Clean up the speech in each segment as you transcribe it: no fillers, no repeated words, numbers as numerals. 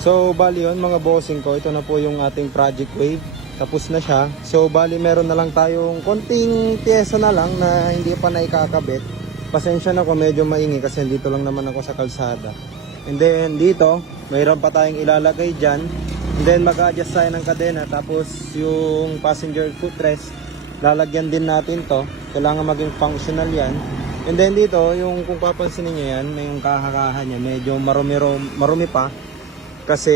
So bali yun mga bossing ko, ito na po yung ating project wave. Tapos na siya. So bali meron na lang tayong konting pyesa na lang na hindi pa naikakabit. Pasensya na kung medyo maingi kasi dito lang naman ako sa kalsada. And then dito, mayroon pa tayong ilalagay dyan. And then mag-adjust tayo ng kadena. Tapos yung passenger footrest, lalagyan din natin to. Kailangan maging functional yan. And then dito, yung kung papansinin nyo yan, may yung kahakahan niya, medyo marumi pa. Kasi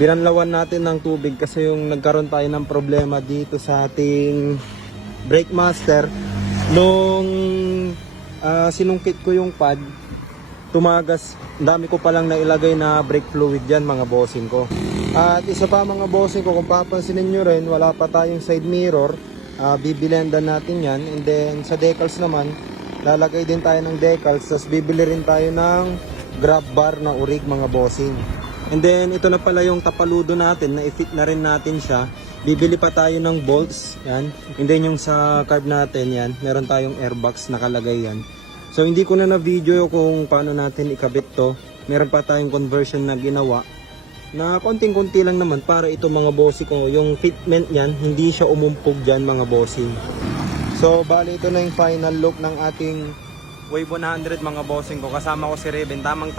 binanlawan natin ng tubig kasi yung nagkaroon tayo ng problema dito sa ating brake master. Nung sinungkit ko yung pad, tumagas, dami ko palang nailagay na brake fluid dyan mga bossing ko. At isa pa mga bossing ko, kung papansinin nyo rin, wala pa tayong side mirror. Bibilendan natin yan. And then sa decals naman, lalagay din tayo ng decals. Tapos bibili rin tayo ng grab bar na urig mga bossing. And then ito na pala yung tapaludo natin, na i-fit na rin natin siya. Bibili pa tayo ng bolts yan. And then yung sa carb natin yan, meron tayong airbox nakalagay yan. So hindi ko na video kung paano natin ikabit to. Meron pa tayong conversion na ginawa na konting-konti lang naman para ito mga bossing ko, yung fitment yan hindi siya umumpog dyan mga bossing. So bali ito na yung final look ng ating Wave 100 mga bossing ko. Kasama ko si Raven, tamang